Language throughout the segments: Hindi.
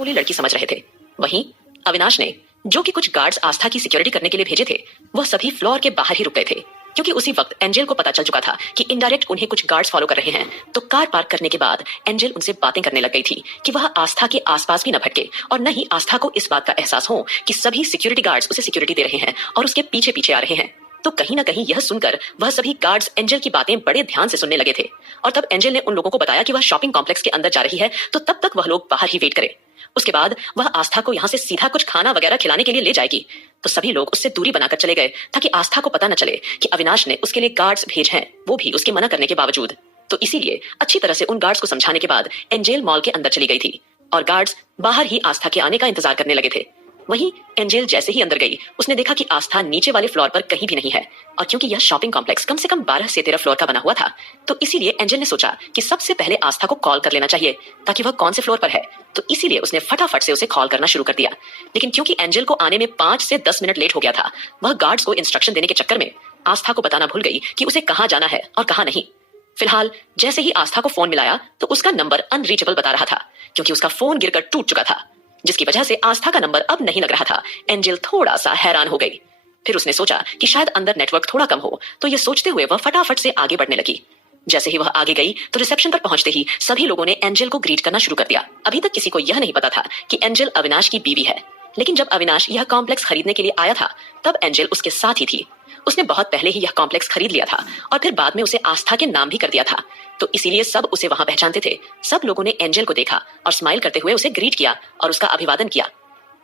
मामूली लड़की समझ रहे थे। वहीं अविनाश ने, जो कि कुछ गार्ड्स आस्था की सिक्योरिटी करने के लिए भेजे थे, वह सभी फ्लोर के बाहर ही रुक गए थे, क्योंकि उसी वक्त एंजल को पता चल चुका था कि इनडायरेक्ट उन्हें कुछ गार्ड्स फॉलो कर रहे हैं। तो कार पार्क करने के बाद एंजल उनसे बातें करने लग गई थी कि वह आस्था के आसपास भी न भटके और न ही आस्था को इस बात का एहसास हो कि सभी सिक्योरिटी गार्ड्स उसे सिक्योरिटी दे रहे हैं और उसके पीछे पीछे आ रहे हैं। तो कहीं ना कहीं यह सुनकर वह सभी गार्ड्स एंजल की बातें बड़े ध्यान से सुनने लगे थे। और तब एंजल ने उन लोगों को बताया कि वह शॉपिंग कॉम्प्लेक्स के अंदर जा रही है, तो तब तक वह लोग बाहर ही वेट करें। उसके बाद वह आस्था को यहाँ से सीधा कुछ खाना वगैरह खिलाने के लिए ले जाएगी। तो सभी लोग उससे दूरी बनाकर चले गए ताकि आस्था को पता न चले कि अविनाश ने उसके लिए गार्ड्स भेज हैं, वो भी उसके मना करने के बावजूद। तो इसीलिए अच्छी तरह से उन गार्ड्स को समझाने के बाद एंजल मॉल के अंदर चली गई थी और गार्ड्स बाहर ही आस्था के आने का इंतजार करने लगे थे। वहीं एंजल जैसे ही अंदर गई, उसने देखा कि आस्था नीचे वाले फ्लोर पर कहीं भी नहीं है। और क्योंकि यह शॉपिंग कॉम्प्लेक्स कम से कम 12 से 13 फ्लोर का बना हुआ था, तो इसीलिए एंजल ने सोचा कि सबसे पहले आस्था को कॉल कर लेना चाहिए ताकि वह कौन से फ्लोर पर है। तो इसीलिए उसने फटाफट से उसे कॉल करना शुरू कर दिया। लेकिन क्योंकि एंजल को आने में 5 से 10 मिनट लेट हो गया था, वह गार्ड्स को इंस्ट्रक्शन देने के चक्कर में आस्था को बताना भूल गई कि उसे कहाँ जाना है और कहाँ नहीं। फिलहाल जैसे ही आस्था को फोन मिलाया तो उसका नंबर अनरीचेबल बता रहा था, क्योंकि उसका फोन गिरकर टूट चुका था, जिसकी वजह से आस्था का नंबर अब नहीं लग रहा था। एंजल थोड़ा सा हैरान हो गई। फिर उसने सोचा कि शायद अंदर नेटवर्क थोड़ा कम हो, तो ये सोचते हुए वह फटाफट से आगे बढ़ने लगी। जैसे ही वह आगे गई तो रिसेप्शन पर पहुंचते ही सभी लोगों ने एंजल को ग्रीट करना शुरू कर दिया। अभी तक किसी को यह नहीं पता था कि एंजल अविनाश की बीवी है, लेकिन जब अविनाश यह कॉम्प्लेक्स खरीदने के लिए आया था तब एंजल उसके साथ ही थी। उसने बहुत पहले ही यह कॉम्प्लेक्स खरीद लिया था और फिर बाद में उसे आस्था के नाम भी कर दिया था, तो इसीलिए सब उसे वहां पहचानते थे। सब लोगों ने एंजल को देखा और स्माइल करते हुए उसे ग्रीट किया और उसका अभिवादन किया।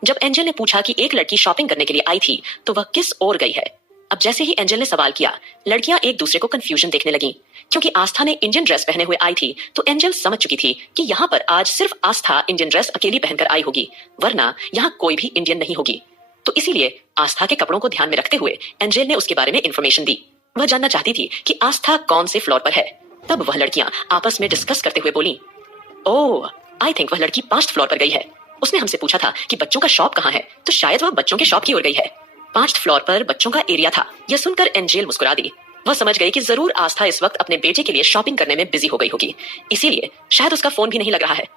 जब एंजल ने पूछा कि एक लड़की शॉपिंग करने के लिए आई थी तो वह किस ओर गई है, अब जैसे ही एंजल ने सवाल किया, लड़कियां एक दूसरे को कंफ्यूजन देखने लगीं। क्योंकि आस्था ने इंडियन ड्रेस पहने हुए आई थी, तो एंजल समझ चुकी थी कि यहाँ पर आज सिर्फ आस्था इंडियन ड्रेस अकेली पहनकर आई होगी, वरना यहाँ कोई भी इंडियन नहीं होगी। तो इसीलिए आस्था के कपड़ों को ध्यान में रखते हुए एंजल ने उसके बारे में इंफॉर्मेशन दी। वह जानना चाहती थी कि आस्था कौन से फ्लोर पर है। तब वह लड़कियां आपस में डिस्कस करते हुए बोली, ओह, आई थिंक वह लड़की 5th फ्लोर पर गई है। उसने हमसे पूछा था कि बच्चों का शॉप कहाँ है, तो शायद वह बच्चों के शॉप की ओर गई है। 5th फ्लोर पर बच्चों का एरिया था। यह सुनकर एंजल मुस्कुरा दी। वह समझ गई कि जरूर आस्था इस वक्त अपने बेटे के लिए शॉपिंग करने में बिजी हो गई होगी, इसीलिए शायद उसका फोन भी नहीं लग रहा है।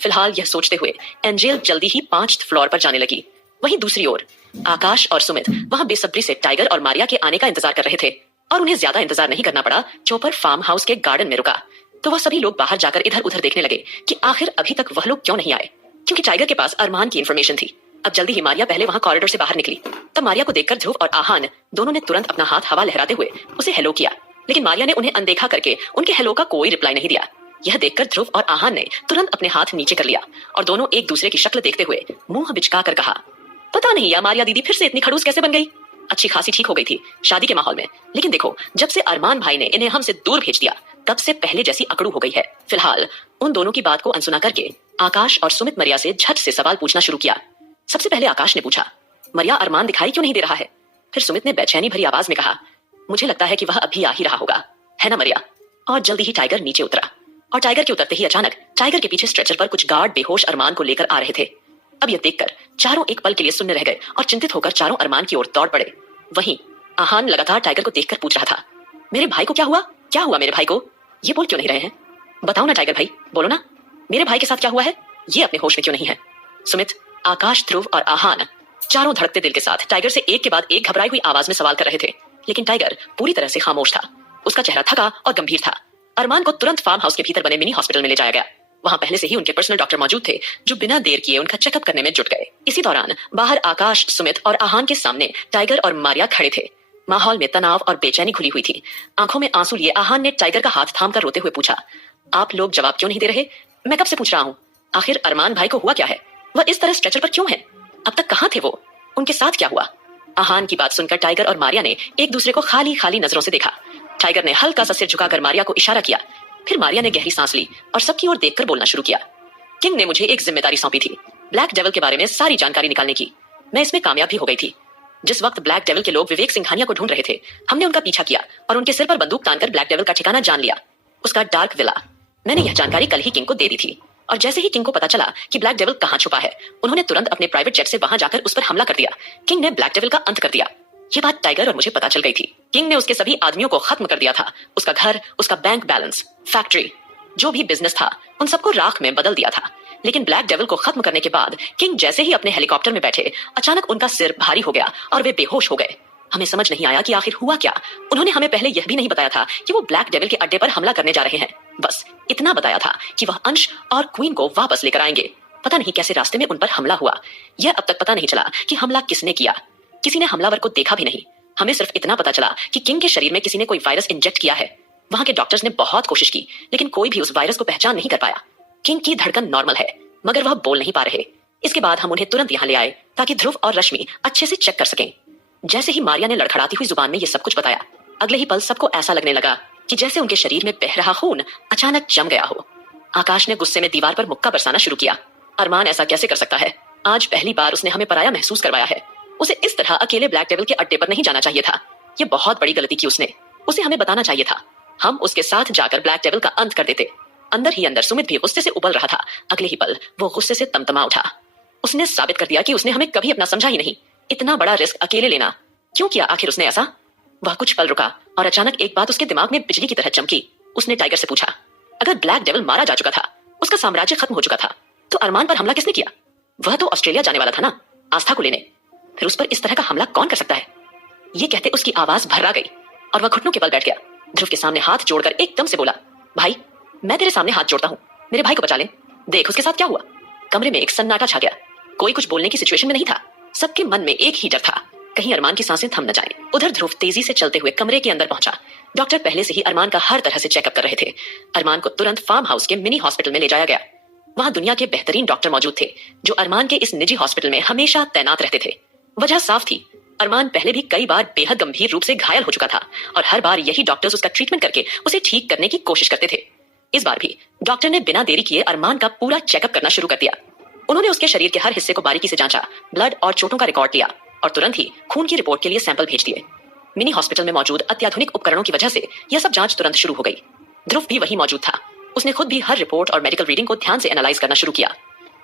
फिलहाल यह सोचते हुए एंजल जल्दी ही 5th फ्लोर पर जाने लगी। वहीं दूसरी ओर आकाश और सुमित वहां बेसब्री से टाइगर और मारिया के आने का इंतजार कर रहे थे और उन्हें ज्यादा इंतजार नहीं करना पड़ा। चौपर फार्म हाउस के गार्डन में रुका तो वह सभी लोग बाहर जाकर इधर उधर देखने लगे कि आखिर अभी तक वह लोग क्यों नहीं आए, क्योंकि टाइगर के पास अरमान की इंफॉर्मेशन थी। अब जल्दी ही मारिया पहले वहां कॉरिडोर से बाहर निकली। तब मारिया को देखकर ध्रुव और आहान दोनों ने तुरंत अपना हाथ हवा लहराते हुए उसे हेलो किया, लेकिन मारिया ने उन्हें अनदेखा करके उनके हेलो का कोई रिप्लाई नहीं दिया। यह देखकर ध्रुव और आहान ने तुरंत अपने हाथ नीचे कर लिया और दोनों एक दूसरे की शक्ल देखते हुए मुंह बिचका कर कहा, पता नहीं यार मारिया दीदी फिर से इतनी खड़ूस कैसे बन गई। अच्छी खासी ठीक हो गई थी शादी के माहौल में, लेकिन देखो जब से अरमान भाई ने इन्हें हमसे दूर भेज दिया तब से पहले जैसी अकड़ू हो गई है। फिलहाल उन दोनों की बात को अनसुना करके आकाश और सुमित मरिया से झट से सवाल पूछना शुरू किया। सबसे पहले आकाश ने पूछा, मरिया अरमान दिखाई क्यों नहीं दे रहा है। फिर सुमित ने बेचैनी भरी आवाज में कहा, मुझे लगता है कि वह अभी आ ही रहा होगा, है ना मरिया। और जल्दी ही टाइगर नीचे उतरा और टाइगर के उतरते ही अचानक टाइगर के पीछे स्ट्रेचर पर कुछ गार्ड बेहोश अरमान को लेकर आ रहे थे। अब यह देखकर चारों एक पल के लिए सुनने रह गए और चिंतित होकर चारों अरमान की ओर दौड़ पड़े। वहीं आहान लगातार टाइगर को देखकर पूछ रहा था, मेरे भाई को क्या हुआ, क्या हुआ मेरे भाई को, ये बोल क्यों नहीं रहे हैं, बताओ ना टाइगर भाई, बोलो ना, मेरे भाई के साथ क्या हुआ है, ये अपने होश में क्यों नहीं है। सुमित, आकाश, ध्रुव और आहान चारों धड़कते दिल के साथ टाइगर से एक के बाद एक घबराई हुई आवाज में सवाल कर रहे थे, लेकिन टाइगर पूरी तरह से खामोश था। उसका चेहरा थका और गंभीर था। अरमान को तुरंत फार्म हाउस के भीतर बने मिनी हॉस्पिटल में ले जाया गया। वहां पहले से ही उनके पर्सनल डॉक्टर मौजूद थे जो बिना देर किए उनका चेकअप करने में जुट गए। इसी दौरान बाहर आकाश, सुमित और आहान के सामने टाइगर और मारिया खड़े थे। माहौल में तनाव और बेचैनी घुली हुई थी। आंखों में आंसू लिए आहान ने टाइगर का हाथ थाम कर रोते हुए पूछा, आप लोग जवाब क्यों नहीं दे रहे, मैं कब से पूछ रहा हूँ, आखिर अरमान भाई को हुआ क्या है, वह इस तरह स्ट्रेचर पर क्यों है, अब तक कहाँ थे वो, उनके साथ क्या हुआ। आहान की बात सुनकर टाइगर और मारिया ने एक दूसरे को खाली खाली नजरों से देखा। टाइगर ने हल्का सा सिर झुकाकर मारिया को इशारा किया। फिर मारिया ने गहरी सांस ली और सबकी ओर देखकर बोलना शुरू किया, किंग ने मुझे एक जिम्मेदारी सौंपी थी, ब्लैक डेविल के बारे में सारी जानकारी निकालने की। मैं इसमें कामयाब भी हो गई थी। जिस वक्त ब्लैक डेविल के लोग विवेक सिंघानिया को ढूंढ रहे थे, हमने उनका पीछा किया और उनके सिर पर बंदूक तानकर ब्लैक डेविल का ठिकाना जान लिया, उसका डार्क विला। मैंने यह जानकारी कल ही किंग को दे दी थी और जैसे ही किंग को पता चला कि ब्लैक डेविल कहाँ छुपा है, उन्होंने तुरंत अपने प्राइवेट जेट से वहां जाकर उस पर हमला कर दिया। किंग ने ब्लैक डेविल का अंत कर दिया। ये बात टाइगर और मुझे पता चल गई थी। किंग ने उसके सभी आदमियों को खत्म कर दिया था, उसका घर, उसका बैंक बैलेंस, फैक्ट्री, जो भी बिजनेस था, उन सबको राख में बदल दिया था। लेकिन ब्लैक डेविल को खत्म करने के बाद किंग जैसे ही अपने हेलीकॉप्टर में बैठे, अचानक उनका सिर भारी हो गया और वे बेहोश हो गए। हमें समझ नहीं आया कि आखिर हुआ क्या। उन्होंने हमें पहले यह भी नहीं बताया था कि वो ब्लैक डेविल के अड्डे पर हमला करने जा रहे हैं। बस इतना बताया था कि वह अंश और क्वीन को वापस लेकर आएंगे। पता नहीं कैसे रास्ते में उन पर हमला हुआ। यह अब तक पता नहीं चला कि हमला किसने किया। किसी ने हमलावर को देखा भी नहीं। हमें सिर्फ इतना पता चला कि किंग के शरीर में किसी ने कोई वायरस इंजेक्ट किया है। वहां के डॉक्टर्स ने बहुत कोशिश की, लेकिन कोई भी उस वायरस को पहचान नहीं कर पाया। किंग की धड़कन नॉर्मल है, मगर वह बोल नहीं पा रहे। इसके बाद हम उन्हें तुरंत यहाँ ले आए ताकि ध्रुव और रश्मि अच्छे से चेक कर सकें। जैसे ही मारिया ने लड़खड़ाती हुई जुबान में ये सब कुछ बताया, अगले ही पल सबको ऐसा लगने लगा कि जैसे उनके शरीर में बह रहा खून अचानक जम गया हो। आकाश ने गुस्से में दीवार पर मुक्का बरसाना शुरू किया। अरमान ऐसा कैसे कर सकता है? आज पहली बार उसने हमें पराया महसूस करवाया है। उसे इस तरह अकेले ब्लैक डेविल के अड्डे पर नहीं जाना चाहिए था। ये बहुत बड़ी गलती की उसने। उसे हमें बताना चाहिए था। हम उसके साथ जाकर ब्लैक डेविल का अंत कर देते। अंदर ही अंदर सुमित भी गुस्से से उबल रहा था। अगले ही पल वो गुस्से से तमतमा उठा। उसने साबित कर दिया कि उसने हमें कभी अपना समझा ही नहीं। इतना बड़ा रिस्क अकेले लेना क्यों किया आखिर उसने ऐसा? वह कुछ पल रुका और अचानक एक बात उसके दिमाग में बिजली की तरह चमकी। उसने टाइगर से पूछा, अगर ब्लैक डेविल मारा जा चुका था, उसका साम्राज्य खत्म हो चुका था, तो अरमान पर हमला किसने किया? वह तो ऑस्ट्रेलिया जाने वाला था ना, आस्था को लेने। फिर उस पर इस तरह का हमला कौन कर सकता है? ये कहते उसकी आवाज भर्रा गई और वह घुटनों के बल बैठ गया। ध्रुव के सामने हाथ जोड़कर एकदम से बोला, भाई मैं तेरे सामने हाथ जोड़ता हूँ, मेरे भाई को बचा ले। देख उसके साथ क्या हुआ। कमरे में एक सन्नाटा छा गया। कोई कुछ बोलने की सिचुएशन में नहीं था। सबके मन में एक ही डर था, कहीं अरमान की सांसें थम न जाएं। उधर ध्रुव तेजी से चलते हुए कमरे के अंदर पहुंचा। डॉक्टर पहले से ही अरमान का हर तरह से चेकअप कर रहे थे। अरमान को तुरंत फार्म हाउस के मिनी हॉस्पिटल में ले जाया गया। वहां दुनिया के बेहतरीन डॉक्टर मौजूद थे, जो अरमान के इस निजी हॉस्पिटल में हमेशा तैनात रहते थे। वजह साफ थी, अरमान पहले भी कई बार बेहद गंभीर रूप से घायल हो चुका था और हर बार यही डॉक्टर्स उसका ट्रीटमेंट करके उसे ठीक करने की कोशिश करते थे। इस बार भी डॉक्टर ने बिना देरी किए अरमान का पूरा चेकअप करना शुरू कर दिया। उन्होंने उसके शरीर के हर हिस्से को बारीकी से जांचा, ब्लड और चोटों का रिकॉर्ड लिया और तुरंत ही खून की रिपोर्ट के लिए सैंपल भेज दिए। मिनी हॉस्पिटल में मौजूद अत्याधुनिक उपकरणों की वजह से यह सब जांच तुरंत शुरू हो गई। ध्रुव भी वहीं मौजूद था। उसने खुद भी हर रिपोर्ट और मेडिकल रीडिंग को ध्यान से एनालाइज करना शुरू किया।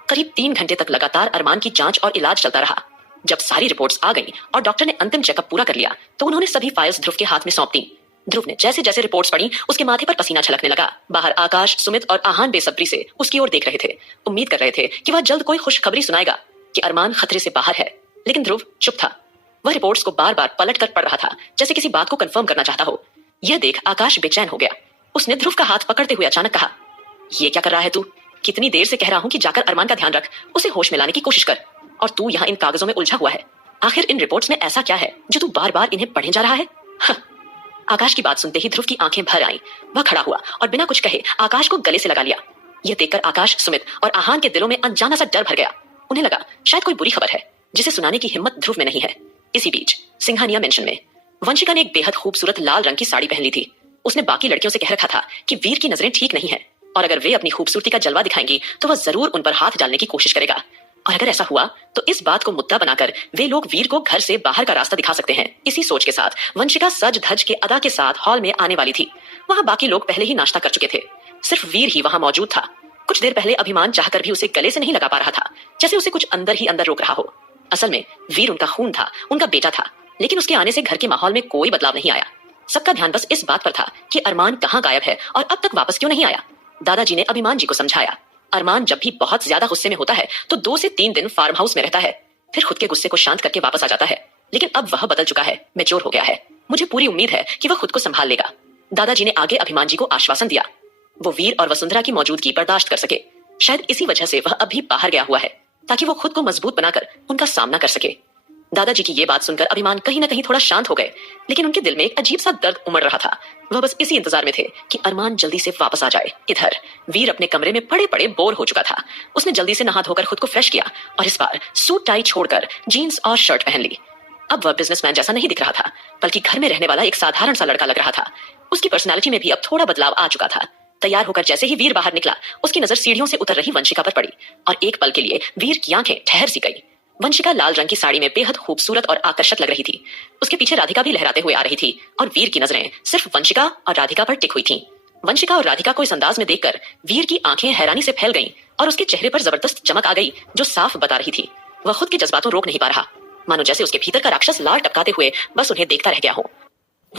करीब 3 घंटे तक लगातार अरमान की जांच और इलाज चलता रहा। जब सारी रिपोर्ट्स आ गईं और डॉक्टर ने अंतिम चेकअप पूरा कर लिया, तो उन्होंने सभी फाइल्स ध्रुव के हाथ में सौंप दी। ध्रुव ने जैसे जैसे रिपोर्ट्स पढ़ी, उसके माथे पर पसीना छलकने लगा। बाहर आकाश, सुमित और आहान बेसब्री से उसकी ओर देख रहे थे। उम्मीद कर रहे थे कि वह जल्द कोई खुशखबरी सुनाएगा कि अरमान खतरे से बाहर है, लेकिन ध्रुव चुप था। वह रिपोर्ट्स को बार बार पलट कर पढ़ रहा था, जैसे किसी बात को कंफर्म करना चाहता हो। यह देख आकाश बेचैन हो गया। उसने ध्रुव का हाथ पकड़ते हुए अचानक कहा, ये क्या कर रहा है तू? कितनी देर से कह रहा हूं कि जाकर अरमान का ध्यान रख, उसे होश में लाने की कोशिश कर, और तू यहाँ इन कागजों में उलझा हुआ है। आखिर इन रिपोर्ट्स में ऐसा क्या है जो तू बार बार इन्हें पढ़े जा रहा है? आकाश की बात सुनते ही ध्रुव की आंखें भर आईं। वह खड़ा हुआ और बिना कुछ कहे आकाश को गले से लगा लिया। यह देखकर आकाश, सुमित और आहान के दिलों में अनजाना सा डर भर गया। उन्हें लगा शायद कोई बुरी खबर है जिसे सुनाने की हिम्मत ध्रुव में नहीं है। इसी बीच सिंघानिया मेंशन में वंशिका ने एक बेहद खूबसूरत लाल रंग की साड़ी पहन ली थी। उसने बाकी लड़कियों से कह रखा था कि वीर की नजरें ठीक नहीं है और अगर वे अपनी खूबसूरती का जलवा दिखाएंगी तो वह जरूर उन पर हाथ डालने की कोशिश करेगा, और अगर ऐसा हुआ तो इस बात को मुद्दा बनाकर वे लोग वीर को घर से बाहर का रास्ता दिखा सकते हैं। इसी सोच के साथ वंशिका सज धज के अदा के साथ हॉल में आने वाली थी। वहां बाकी लोग पहले ही नाश्ता कर चुके थे, सिर्फ वीर ही वहां मौजूद था। कुछ देर पहले अभिमान चाहकर भी उसे गले से नहीं लगा पा रहा था, जैसे उसे कुछ अंदर ही अंदर रोक रहा हो। असल में वीर उनका खून था, उनका बेटा था, लेकिन उसके आने से घर के माहौल में कोई बदलाव नहीं आया। सबका ध्यान बस इस बात पर था कि अरमान कहाँ गायब है और अब तक वापस क्यों नहीं आया। दादाजी ने अभिमान जी को समझाया, अरमान जब भी बहुत ज्यादा गुस्से में होता है तो 2 से 3 दिन फार्म हाउस में रहता है, फिर खुद के गुस्से को शांत करके वापस आ जाता है। लेकिन अब वह बदल चुका है, मैच्योर हो गया है। मुझे पूरी उम्मीद है कि वह खुद को संभाल लेगा। दादाजी ने आगे अभिमान जी को आश्वासन दिया, वो वीर और वसुंधरा की मौजूदगी बर्दाश्त कर सके। शायद इसी वजह से वह अभी बाहर गया हुआ है, ताकि वो खुद को मजबूत बनाकर उनका सामना कर सके। दादाजी की ये बात सुनकर अभिमान कहीं ना कहीं थोड़ा शांत हो गए, लेकिन उनके दिल में एक अजीब सा दर्द उमड़ रहा था। वह बस इसी इंतजार में थे कि अरमान जल्दी से वापस आ जाए। इधर वीर अपने कमरे में पड़े पड़े बोर हो चुका था। उसने जल्दी से नहा धोकर खुद को फ्रेश किया और इस बार सूट टाई छोड़कर जीन्स और शर्ट पहन ली। अब वह बिजनेसमैन जैसा नहीं दिख रहा था, बल्कि घर में रहने वाला एक साधारण सा लड़का लग रहा था। उसकी पर्सनैलिटी में भी अब थोड़ा बदलाव आ चुका था। तैयार होकर जैसे ही वीर बाहर निकला, उसकी नजर सीढ़ियों से उतर रही वंशिका पर पड़ी और एक पल के लिए वीर की आंखें ठहर सी गई। वंशिका लाल रंग की साड़ी में बेहद खूबसूरत और आकर्षक लग रही थी। उसके पीछे राधिका भी लहराते हुए आ रही थी और वीर की नजरें सिर्फ वंशिका और राधिका पर टिक हुई थीं। वंशिका और राधिका को इस अंदाज में देखकर वीर की आंखें हैरानी से फैल गईं और उसके चेहरे पर जबरदस्त चमक आ गई, जो साफ बता रही थी वह खुद के जज्बातों रोक नहीं पा रहा, मानो जैसे उसके भीतर का राक्षस लाल टपकाते हुए बस उन्हें देखता रह गया हो।